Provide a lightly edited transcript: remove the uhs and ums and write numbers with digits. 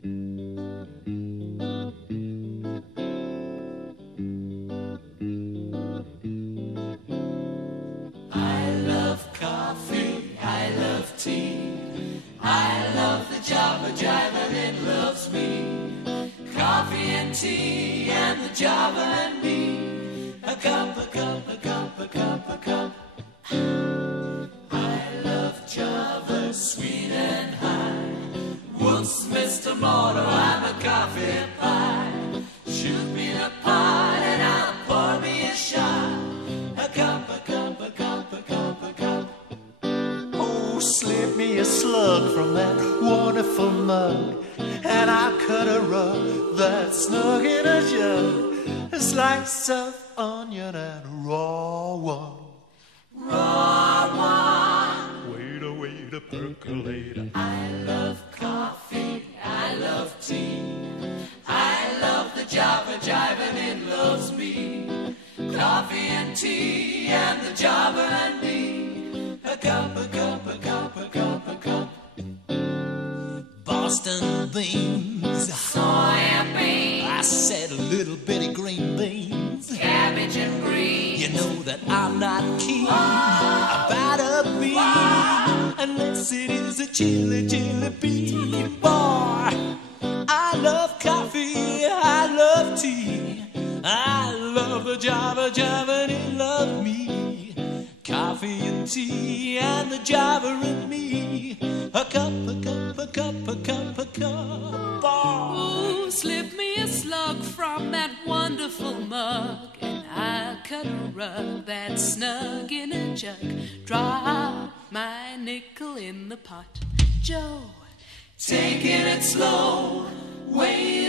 I love coffee, I love tea, I love the Java Jive and it loves me. Coffee and tea and the Java and me. A cup, a cup, a cup, a cup, a cup. I love Java, sweet and high. Whoops, Mr. Morto, I'm a coffee pie. Shoot me the pot and I'll pour me a shot. A cup, a cup, a cup, a cup, a cup. Oh, slip me a slug from that wonderful mug, and I'll cut a rug that's snug in a jug. A slice of onion and a raw one. Raw one. Wait a percolator. I love coffee, I love tea, I love the Java Jive and it loves me. Coffee and tea and the Java and me. A cup, a cup, a cup, a cup, a cup. Boston beans, Soybean, I said little bitty green beans. cabbage and greens. You know that I'm not keen about a bean unless it is a chili bean. Boy, I love coffee, I love tea, I love the Java and it loves me. Coffee and tea and the Java and me. A cup, a cup, a cup, a cup, a cup. Oh. Ooh, slip me a slug from that wonderful mug, and I'll cut a rug that's snug in a jug. Drop my nickel in the pot, Joe. Taking it slow, wait